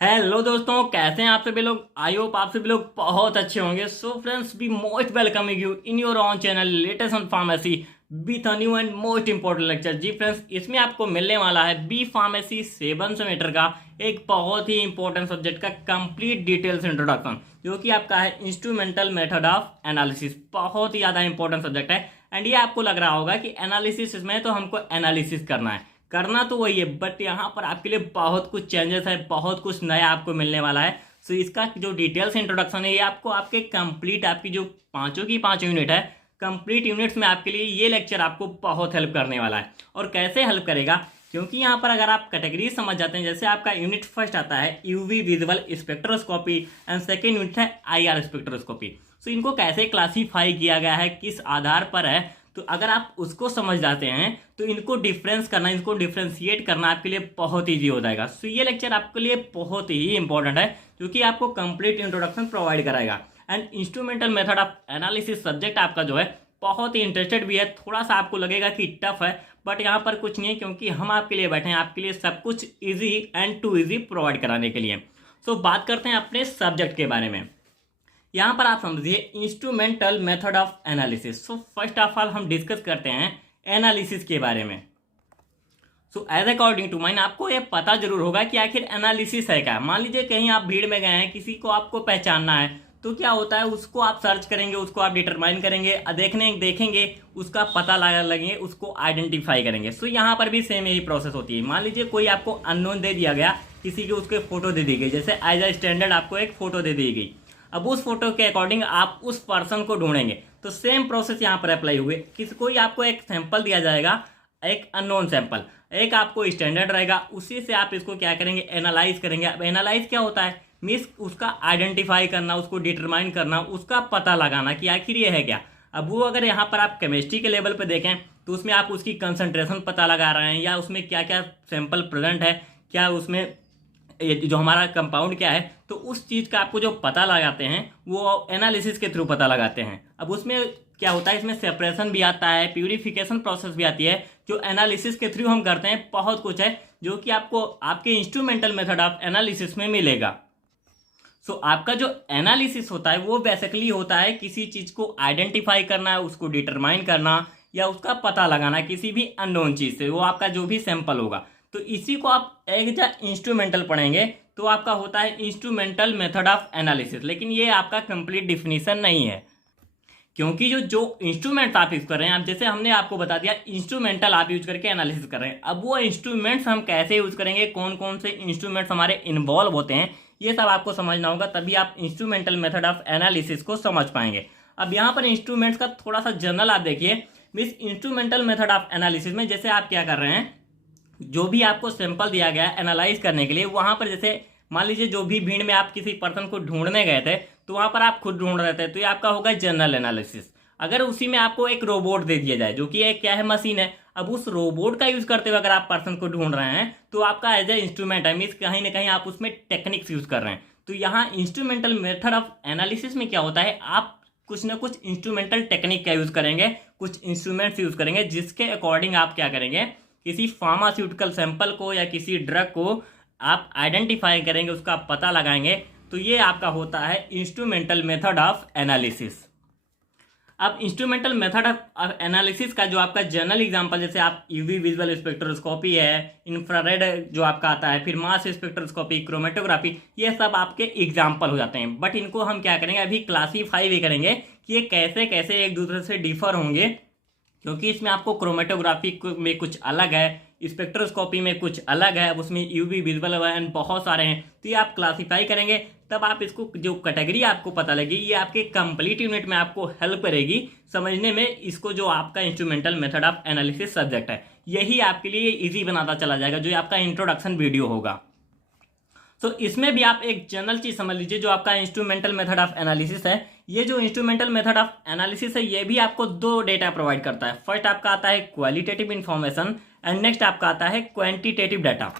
Hello दोस्तों, कैसे हैं आप सभी लोग। आई होप आप सभी लोग बहुत अच्छे होंगे। So friends, be most welcoming you in your own channel latest on pharmacy with a new and most important lecture. जी फ्रेंड्स, इसमें आपको मिलने वाला है बी फार्मेसी 7 सेमेस्टर का एक बहुत ही इंपॉर्टेंट सब्जेक्ट का कंप्लीट डिटेल्स इंट्रोडक्शन, जो कि आपका है इंस्ट्रूमेंटल मेथड ऑफ एनालिसिस। बहुत ही ज़्यादा इंपॉर्टेंट सब्जेक्ट है। एंड ये आपको लग रहा होगा कि एनालिसिस में तो हमको एनालिसिस करना तो वही है, बट यहाँ पर आपके लिए बहुत कुछ चेंजेस है, बहुत कुछ नया आपको मिलने वाला है। सो इसका जो डिटेल्स इंट्रोडक्शन है ये आपको आपके कंप्लीट आपकी जो पांचों की पांच यूनिट है, कंप्लीट यूनिट्स में आपके लिए ये लेक्चर आपको बहुत हेल्प करने वाला है। और कैसे हेल्प करेगा, क्योंकि यहाँ पर अगर आप कैटेगरी समझ जाते हैं, जैसे आपका यूनिट फर्स्ट आता है UV visual spectroscopy and second unit है आईआर स्पेक्ट्रोस्कोपी। सो इनको कैसे क्लासीफाई किया गया है, किस आधार पर है, तो अगर आप उसको समझ जाते हैं तो इनको डिफरेंस करना, इनको डिफ्रेंशिएट करना आपके लिए बहुत ईजी हो जाएगा। सो ये लेक्चर आपके लिए बहुत ही इंपॉर्टेंट है, क्योंकि आपको कंप्लीट इंट्रोडक्शन प्रोवाइड कराएगा। And instrumental method of analysis subject आपका जो है बहुत ही इंटरेस्टेड भी है। थोड़ा सा आपको लगेगा कि टफ है, बट यहाँ पर कुछ नहीं है, क्योंकि हम आपके लिए बैठे हैं आपके लिए सब कुछ easy and too easy provide कराने के लिए। सो बात करते हैं अपने सब्जेक्ट के बारे में। यहाँ पर आप समझिए instrumental method of analysis. So first of all हम डिस्कस करते हैं एनालिसिस के बारे में। So as according to mine आपको ये पता जरूर होगा कि आखिर एनालिसिस है क्या। मान लीजिए कहीं आप भीड़ में गए हैं, किसी को आपको पहचानना है, तो क्या होता है, उसको आप सर्च करेंगे, उसको आप डिटरमाइन करेंगे, देखेंगे, उसका पता लगेंगे, उसको आइडेंटिफाई करेंगे। सो यहाँ पर भी सेम यही प्रोसेस होती है। मान लीजिए कोई आपको अननोन दे दिया गया, किसी की उसके फोटो दे दी गई, जैसे एज अ स्टैंडर्ड आपको एक फोटो दे दी गई। अब उस फोटो के अकॉर्डिंग आप उस पर्सन को ढूंढेंगे, तो सेम प्रोसेस यहाँ पर अप्लाई हुए। कोई आपको एक सैंपल दिया जाएगा, एक अननोन सैंपल, एक आपको स्टैंडर्ड रहेगा, उसी से आप इसको क्या करेंगे, एनालाइज करेंगे। अब एनालाइज क्या होता है, मीन्स उसका आइडेंटिफाई करना, उसको डिटरमाइन करना, उसका पता लगाना कि आखिर ये है क्या। अब वो अगर यहाँ पर आप केमिस्ट्री के लेवल पे देखें तो उसमें आप उसकी कंसंट्रेशन पता लगा रहे हैं, या उसमें क्या क्या सैंपल प्रेजेंट है, क्या उसमें जो हमारा कंपाउंड क्या है, तो उस चीज़ का आपको जो पता लगाते हैं वो एनालिसिस के थ्रू पता लगाते हैं। अब उसमें क्या होता है, इसमें सेपरेशन भी आता है, प्यूरिफिकेशन प्रोसेस भी आती है, जो एनालिसिस के थ्रू हम करते हैं। बहुत कुछ है जो कि आपको आपके इंस्ट्रूमेंटल मेथड ऑफ एनालिसिस में मिलेगा। सो आपका जो एनालिसिस होता है वो बेसिकली होता है किसी चीज़ को आइडेंटिफाई करना, उसको डिटरमाइन करना, या उसका पता लगाना किसी भी अननोन चीज़ से, वो आपका जो भी सैंपल होगा। तो इसी को आप एज अ इंस्ट्रूमेंटल पढ़ेंगे तो आपका होता है इंस्ट्रूमेंटल मेथड ऑफ एनालिसिस। लेकिन ये आपका कंप्लीट डिफिनीशन नहीं है, क्योंकि जो जो इंस्ट्रूमेंट आप यूज कर रहे हैं, अब जैसे हमने आपको बता दिया इंस्ट्रूमेंटल आप यूज करके एनालिसिस कर रहे हैं। अब वो इंस्ट्रूमेंट्स हम कैसे यूज करेंगे, कौन कौन से इंस्ट्रूमेंट्स हमारे इन्वॉल्व होते हैं, ये सब आपको समझना होगा, तभी आप इंस्ट्रूमेंटल मेथड ऑफ एनालिसिस को समझ पाएंगे। अब यहाँ पर इंस्ट्रूमेंट्स का थोड़ा सा जनरल आप देखिए। Means instrumental method of analysis में जैसे आप क्या कर रहे हैं, जो भी आपको सैंपल दिया गया है एनालाइज करने के लिए, वहां पर जैसे मान लीजिए जो भी भीड़ में आप किसी पर्सन को ढूंढने गए थे, तो वहां पर आप खुद ढूंढ रहे थे, तो ये आपका होगा जनरल एनालिसिस। अगर उसी में आपको एक रोबोट दे दिया जाए, जो कि एक क्या है, मशीन है, अब उस रोबोट का यूज करते हुए अगर आप पर्सन को ढूंढ रहे हैं, तो आपका एज ए इंस्ट्रूमेंट है, मीन्स कहीं ना कहीं आप उसमें टेक्निक्स यूज कर रहे हैं। तो यहाँ इंस्ट्रूमेंटल मेथड ऑफ एनालिसिस में क्या होता है, आप कुछ ना कुछ इंस्ट्रूमेंटल टेक्निक का यूज करेंगे, कुछ इंस्ट्रूमेंट्स यूज करेंगे, जिसके अकॉर्डिंग आप क्या करेंगे, किसी फार्मास्यूटिकल सैंपल को या किसी ड्रग को आप आइडेंटिफाई करेंगे, उसका पता लगाएंगे। तो ये आपका होता है इंस्ट्रूमेंटल मेथड ऑफ एनालिसिस। अब इंस्ट्रूमेंटल मेथड ऑफ एनालिसिस का जो आपका जनरल एग्जांपल, जैसे आप यूवी विजुअल स्पेक्ट्रोस्कोपी है, इंफ्रारेड जो आपका आता है, फिर मास स्पेक्ट्रोस्कोपी, क्रोमेटोग्राफी, ये सब आपके एग्जांपल हो जाते हैं। बट इनको हम क्या करेंगे, अभी क्लासीफाई भी करेंगे कि ये कैसे कैसे एक दूसरे से डिफर होंगे, क्योंकि इसमें आपको क्रोमेटोग्राफी में कुछ अलग है, स्पेक्ट्रोस्कोपी में कुछ अलग है, उसमें यूवी विजुअल एंड बहुत सारे हैं। तो ये आप क्लासीफाई करेंगे, तब आप इसको जो कैटेगरी आपको पता लगी, ये आपके कंप्लीट यूनिट में आपको हेल्प करेगी समझने में। इसको जो आपका instrumental method of analysis subject है, यही आपके लिए इजी बनाता चला जाएगा, जो आपका इंट्रोडक्शन वीडियो होगा। तो इसमें भी आप एक जनरल चीज समझ लीजिए, जो आपका इंस्ट्रूमेंटल मेथड ऑफ एनालिसिस है, ये जो इंस्ट्रूमेंटल मेथड ऑफ एनालिसिस है, ये भी आपको दो डेटा प्रोवाइड करता है। फर्स्ट आपका आता है क्वालिटेटिव इंफॉर्मेशन एंड नेक्स्ट आपका आता है क्वांटिटेटिव डाटा।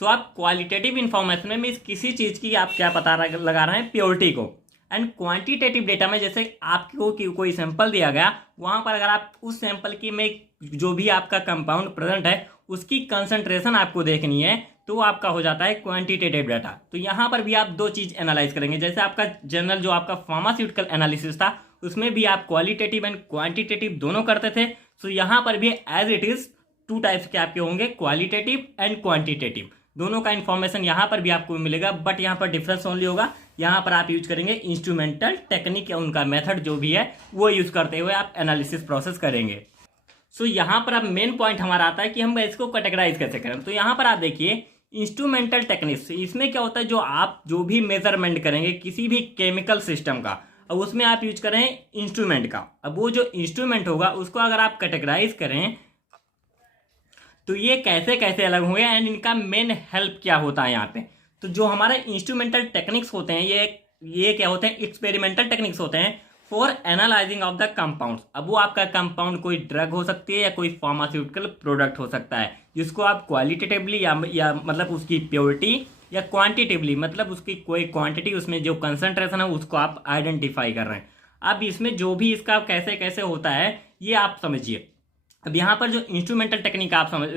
सो आप क्वालिटेटिव इंफॉर्मेशन में मीन्स किसी चीज की आप क्या पता लगा रहे हैं, प्योरिटी को। एंड क्वांटिटेटिव डेटा में जैसे आपको कोई सैंपल दिया गया, वहां पर अगर आप उस सैंपल की में जो भी आपका कंपाउंड प्रेजेंट है उसकी कंसंट्रेशन आपको देखनी है, तो आपका हो जाता है क्वांटिटेटिव डाटा। तो यहाँ पर भी आप दो चीज़ एनालाइज करेंगे, जैसे आपका जनरल जो आपका फार्मास्यूटिकल एनालिसिस था उसमें भी आप क्वालिटेटिव एंड क्वांटिटेटिव दोनों करते थे। सो यहाँ पर भी as it is two types के आपके होंगे, क्वालिटेटिव एंड क्वांटिटेटिव, दोनों का इन्फॉर्मेशन यहाँ पर भी आपको मिलेगा। बट यहाँ पर डिफरेंस ओनली होगा, यहाँ पर आप यूज करेंगे इंस्ट्रूमेंटल टेक्निक या उनका मेथड जो भी है वो यूज करते हुए आप एनालिसिस प्रोसेस करेंगे। सो यहाँ पर अब मेन पॉइंट हमारा आता है कि हम इसको कैटेगराइज कैसे करें। तो यहाँ पर आप देखिए इंस्ट्रूमेंटल टेक्निक्स, इसमें क्या होता है, जो आप जो भी मेजरमेंट करेंगे किसी भी केमिकल सिस्टम का, अब उसमें आप यूज करें इंस्ट्रूमेंट का। अब वो जो इंस्ट्रूमेंट होगा उसको अगर आप कैटेगराइज करें तो ये कैसे कैसे अलग होंगे एंड इनका मेन हेल्प क्या होता है यहाँ पे। तो जो हमारे इंस्ट्रूमेंटल टेक्निक्स होते हैं ये क्या होते हैं, एक्सपेरिमेंटल टेक्निक्स होते हैं for analysing of the compounds. अब वो आपका कंपाउंड कोई ड्रग हो सकती है या कोई फार्मास्यूटिकल प्रोडक्ट हो सकता है, जिसको आप क्वालिटेटिवली या मतलब उसकी प्योरिटी, या क्वांटिटिवली मतलब उसकी कोई क्वांटिटी, उसमें जो कंसंट्रेशन है उसको आप आइडेंटिफाई कर रहे हैं। अब इसमें जो भी इसका कैसे कैसे होता है ये आप समझिए। अब यहाँ पर जो इंस्ट्रूमेंटल टेक्निक आप समझ,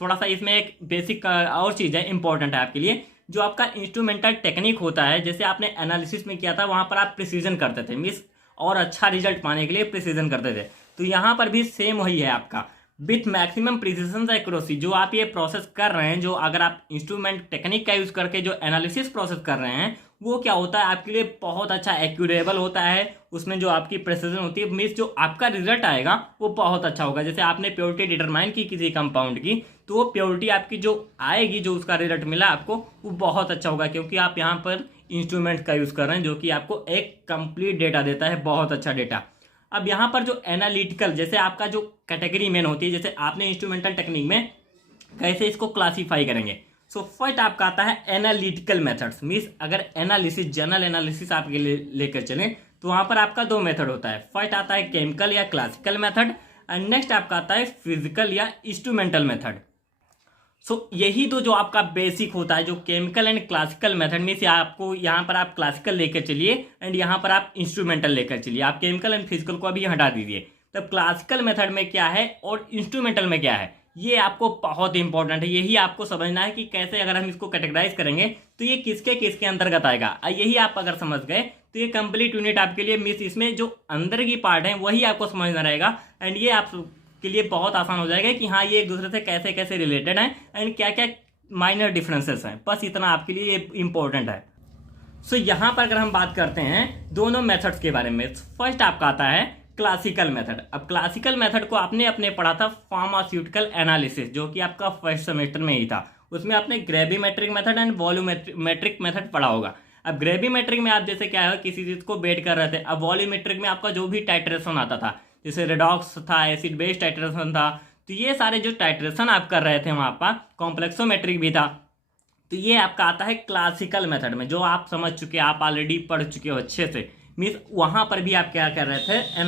थोड़ा सा इसमें एक बेसिक और चीज़ है इंपॉर्टेंट है आपके लिए। जो आपका इंस्ट्रूमेंटल टेक्निक होता है, जैसे आपने एनालिसिस में किया था वहाँ पर आप प्रिसीजन करते थे, मीन्स और अच्छा रिजल्ट पाने के लिए प्रिसीजन करते थे। तो यहाँ पर भी सेम वही है आपका, विथ मैक्सिमम प्रिसीजन एक्यूरेसी। जो आप ये प्रोसेस कर रहे हैं, जो अगर आप इंस्ट्रूमेंट टेक्निक का यूज करके जो एनालिसिस प्रोसेस कर रहे हैं, वो क्या होता है आपके लिए बहुत अच्छा एक्यूरेबल होता है। उसमें जो आपकी प्रिसीजन होती है, मीन्स जो आपका रिजल्ट आएगा वो बहुत अच्छा होगा। जैसे आपने प्योरिटी डिटरमाइन की किसी कंपाउंड की, तो वो प्योरिटी आपकी जो आएगी, जो उसका रिजल्ट मिला आपको, वो बहुत अच्छा होगा, क्योंकि आप यहाँ पर इंस्ट्रूमेंट का यूज कर रहे हैं जो कि आपको एक कंप्लीट डेटा देता है, बहुत अच्छा डेटा। अब यहाँ पर जो एनालिटिकल, जैसे आपका जो कैटेगरी मेन होती है, जैसे आपने इंस्ट्रूमेंटल टेक्निक में कैसे इसको क्लासीफाई करेंगे। सो फर्स्ट आपका आता है एनालिटिकल मेथड्स, मीन्स अगर एनालिसिस, जनरल एनालिसिस आपके लेकर चलें तो वहाँ पर आपका दो मेथड होता है। फर्स्ट आता है केमिकल या क्लासिकल मेथड, एंड नेक्स्ट आपका आता है फिजिकल या इंस्ट्रूमेंटल मेथड। सो यही दो जो आपका बेसिक होता है, जो केमिकल एंड क्लासिकल मेथड में से आपको यहाँ पर आप क्लासिकल लेकर चलिए एंड यहाँ पर आप इंस्ट्रूमेंटल लेकर चलिए। आप केमिकल एंड फिजिकल को अभी हटा दीजिए। तब क्लासिकल मेथड में क्या है और इंस्ट्रूमेंटल में क्या है, ये आपको बहुत इंपॉर्टेंट है। यही आपको समझना है कि कैसे अगर हम इसको कैटेगराइज करेंगे तो ये किसके किसके अंतर्गत आएगा। यही आप अगर समझ गए तो ये कंप्लीट यूनिट आपके लिए, मिस इसमें जो अंदर की पार्ट है वही आपको समझना रहेगा, एंड ये आप के लिए बहुत आसान हो जाएगा कि हाँ ये एक दूसरे से कैसे कैसे रिलेटेड हैं एंड क्या क्या माइनर डिफरेंसेस हैं। बस इतना आपके लिए ये इंपॉर्टेंट है। सो यहाँ पर अगर हम बात करते हैं दोनों मेथड्स के बारे में, फर्स्ट आपका आता है क्लासिकल मेथड। अब क्लासिकल मेथड को आपने अपने पढ़ा था फार्मास्यूटिकल एनालिसिस, जो कि आपका फर्स्ट सेमेस्टर में ही था। उसमें आपने gravimetric method and volumetric method पढ़ा होगा। अब ग्रेविमेट्रिक में आप जैसे क्या है किसी चीज को बेट कर रहे थे। अब वॉल्यूमेट्रिक में आपका जो भी टाइट्रेशन आता था, जैसे रेडॉक्स था, एसिड बेस टाइट्रेशन था, तो ये सारे जो टाइट्रेशन आप कर रहे थे वहाँ पर, कॉम्प्लेक्सोमेट्रिक भी था, तो ये आपका आता है क्लासिकल मेथड में, जो आप समझ चुके, आप ऑलरेडी पढ़ चुके हो अच्छे से। मीन्स वहाँ पर भी आप क्या कर रहे थे,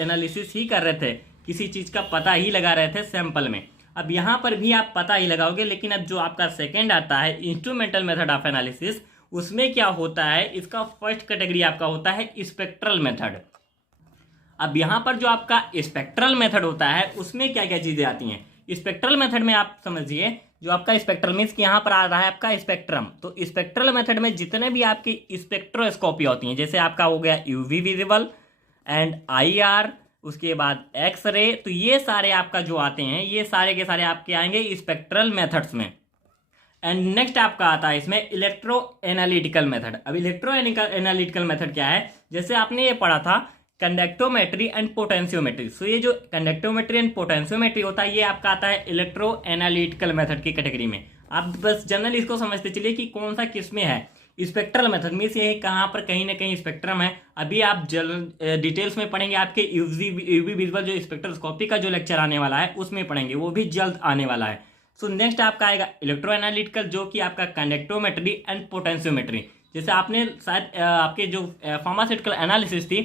एनालिसिस ही कर रहे थे, किसी चीज़ का पता ही लगा रहे थे सैंपल में। अब यहाँ पर भी आप पता ही लगाओगे, लेकिन अब जो आपका सेकेंड आता है इंस्ट्रूमेंटल मेथड ऑफ एनालिसिस, उसमें क्या होता है, इसका फर्स्ट कैटेगरी आपका होता है स्पेक्ट्रल मेथड। अब यहाँ पर जो आपका स्पेक्ट्रल मेथड होता है उसमें क्या क्या चीज़ें आती हैं। स्पेक्ट्रल मेथड में आप समझिए, जो आपका स्पेक्ट्रल मीन्स कि यहाँ पर आ रहा है आपका स्पेक्ट्रम, तो स्पेक्ट्रल मेथड में जितने भी आपकी स्पेक्ट्रोस्कोपी होती हैं, जैसे आपका हो गया यूवी विजिबल एंड आईआर, उसके बाद एक्स रे, तो ये सारे आपका जो आते हैं ये सारे के सारे आपके आएंगे स्पेक्ट्रल मेथड्स में। एंड नेक्स्ट आपका आता है इसमें इलेक्ट्रो एनालिटिकल मेथड। अब इलेक्ट्रो एनालिटिकल मेथड क्या है, जैसे आपने ये पढ़ा था कंडक्टोमेट्री एंड पोटेंशियोमेट्री। सो ये जो कंडक्टोमेट्री एंड पोटेंशियोमेट्री होता है ये आपका आता है इलेक्ट्रो एनालिटिकल मेथड की कैटेगरी में। आप बस जनरल इसको समझते चलिए कि कौन सा किस में है। स्पेक्ट्रल मेथड मीन्स ये कहाँ पर कहीं ना कहीं स्पेक्ट्रम है। अभी आप डिटेल्स में पढ़ेंगे, आपके यूवी विजुअल जो स्पेक्ट्रोस्कोपी का जो लेक्चर आने वाला है उसमें पढ़ेंगे, वो भी जल्द आने वाला है। सो नेक्स्ट आपका आएगा इलेक्ट्रो एनालिटिकल, जो कि आपका कंडक्टोमेट्री एंड पोटेंशियोमेट्री। जैसे आपने शायद आपके जो फार्मास्यूटिकल एनालिसिस थी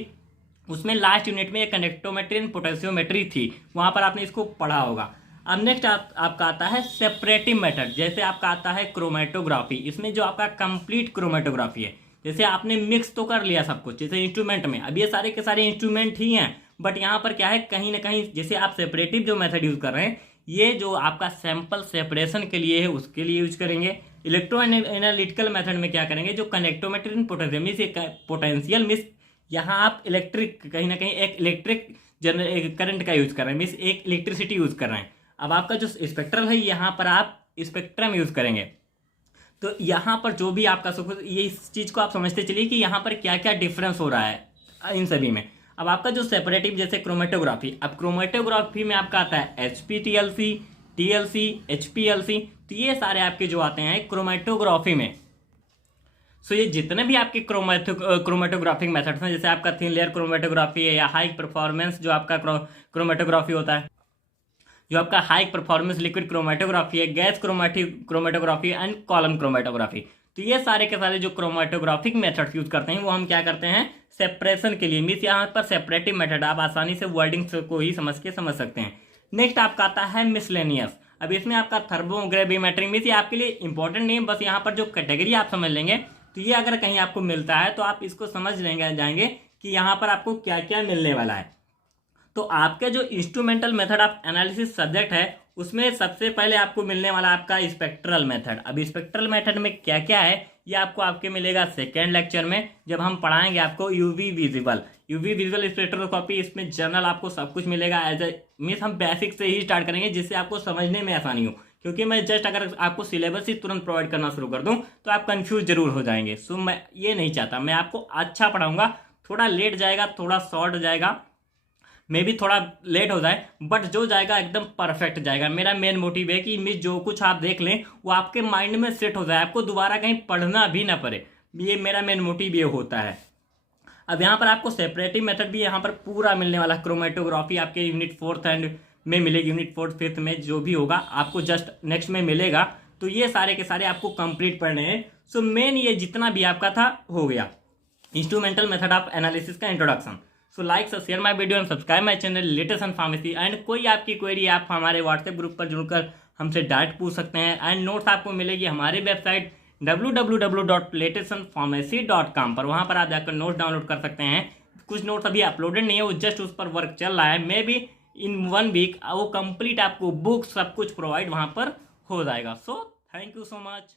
उसमें लास्ट यूनिट में ये कंडक्टोमेट्री एंड पोटेंशियोमेट्री थी, वहाँ पर आपने इसको पढ़ा होगा। अब नेक्स्ट आपका आता है सेपरेटिव मेथड, जैसे आपका आता है क्रोमेटोग्राफी। इसमें जो आपका कंप्लीट क्रोमेटोग्राफी है, जैसे आपने मिक्स तो कर लिया सब कुछ, जैसे इंस्ट्रूमेंट में, अब ये सारे के सारे इंस्ट्रूमेंट ही हैं, बट यहाँ पर क्या है कहीं ना कहीं, जैसे आप सेपरेटिव जो मेथड यूज कर रहे हैं ये जो आपका सैंपल सेपरेशन के लिए है उसके लिए यूज करेंगे। इलेक्ट्रो एनालिटिकल मेथड में क्या करेंगे, जो कनेक्टोमेट्री in potential means potential means यहाँ आप इलेक्ट्रिक कहीं ना कहीं एक इलेक्ट्रिक करंट का यूज कर रहे हैं, मीन्स एक इलेक्ट्रिसिटी यूज कर रहे हैं। अब आपका जो स्पेक्ट्रल है यहाँ पर आप स्पेक्ट्रम यूज करेंगे। तो यहाँ पर जो भी आपका ये इस चीज़ को आप समझते चलिए कि यहाँ पर क्या क्या डिफरेंस हो रहा है इन सभी में। अब आपका जो सेपरेटिव जैसे क्रोमेटोग्राफी, अब क्रोमेटोग्राफी में आपका आता है HPTLC, TLC, HPLC, तो ये सारे आपके जो आते हैं क्रोमेटोग्राफी में। सो ये जितने भी आपके क्रोमेटोग्राफिक मेथड्स हैं, जैसे आपका थिन लेयर क्रोमेटोग्राफी है या हाई परफॉर्मेंस जो आपका क्रोमेटोग्राफी होता है, जो आपका हाई परफॉर्मेंस लिक्विड क्रोमेटोग्राफी है, gas chromatography and column chromatography, तो ये सारे के सारे जो क्रोमेटोग्राफिक मेथड्स यूज करते हैं वो हम क्या करते हैं, सेपरेशन के लिए। मीन्स यहाँ पर सेपरेटिव मेथड आप आसानी से वर्डिंग्स को ही समझ सकते हैं। नेक्स्ट आपका आता है मिसलेनियस। अब इसमें आपका थर्मोग्रेविमेट्री, मीन्स ये आपके लिए इंपॉर्टेंट नहीं है, बस यहाँ पर जो कैटेगरी आप समझ लेंगे तो ये अगर कहीं आपको मिलता है तो आप इसको समझ लेंगे जाएंगे कि यहाँ पर आपको क्या क्या मिलने वाला है। तो आपके जो instrumental method of analysis subject है उसमें सबसे पहले आपको मिलने वाला आपका स्पेक्ट्रल मेथड। अब स्पेक्ट्रल मेथड में क्या क्या है ये आपको मिलेगा सेकेंड लेक्चर में, जब हम पढ़ाएंगे आपको यूवी विजुअल स्पेक्ट्रोस्कोपी। इसमें जनरल आपको सब कुछ मिलेगा एज ए मीन्स हम बेसिक से ही स्टार्ट करेंगे जिससे आपको समझने में आसानी हो, क्योंकि मैं जस्ट अगर आपको सिलेबस ही तुरंत प्रोवाइड करना शुरू कर दूं तो आप कंफ्यूज जरूर हो जाएंगे। सो मैं ये नहीं चाहता, मैं आपको अच्छा पढ़ाऊंगा, थोड़ा लेट जाएगा, थोड़ा शॉर्ट जाएगा, मे भी थोड़ा लेट हो जाए, बट जो जाएगा एकदम परफेक्ट जाएगा। मेरा मेन मोटिव है कि मिस जो कुछ आप देख लें वो आपके माइंड में सेट हो जाए, आपको दोबारा कहीं पढ़ना भी ना पड़े, ये मेरा मेन मोटिव ये होता है। अब यहाँ पर आपको सेपरेटिव मेथड भी यहाँ पर पूरा मिलने वाला है। क्रोमेटोग्राफी आपके यूनिट 4th एंड में मिलेगी, यूनिट 4th 5th में जो भी होगा आपको जस्ट नेक्स्ट में मिलेगा। तो ये सारे के सारे आपको कंप्लीट पढ़ने हैं। सो मेन ये जितना भी आपका था हो गया, इंस्ट्रूमेंटल मेथड ऑफ एनालिसिस का introduction. So like share my video and subscribe my channel latest and pharmacy. And कोई आपकी क्वेरी आप हमारे व्हाट्सएप ग्रुप पर जुड़कर हमसे डायरेक्ट पूछ सकते हैं। एंड नोट्स आपको मिलेगी हमारी वेबसाइट www.latestandpharmacy.com पर, वहां पर आप जाकर नोट्स डाउनलोड कर सकते हैं। कुछ नोट्स अभी अपलोडेड नहीं है, वो जस्ट उस पर वर्क चल रहा है, मे बी इन 1 वीक वो कंप्लीट आपको बुक सब कुछ प्रोवाइड वहां पर हो जाएगा। So thank you so much.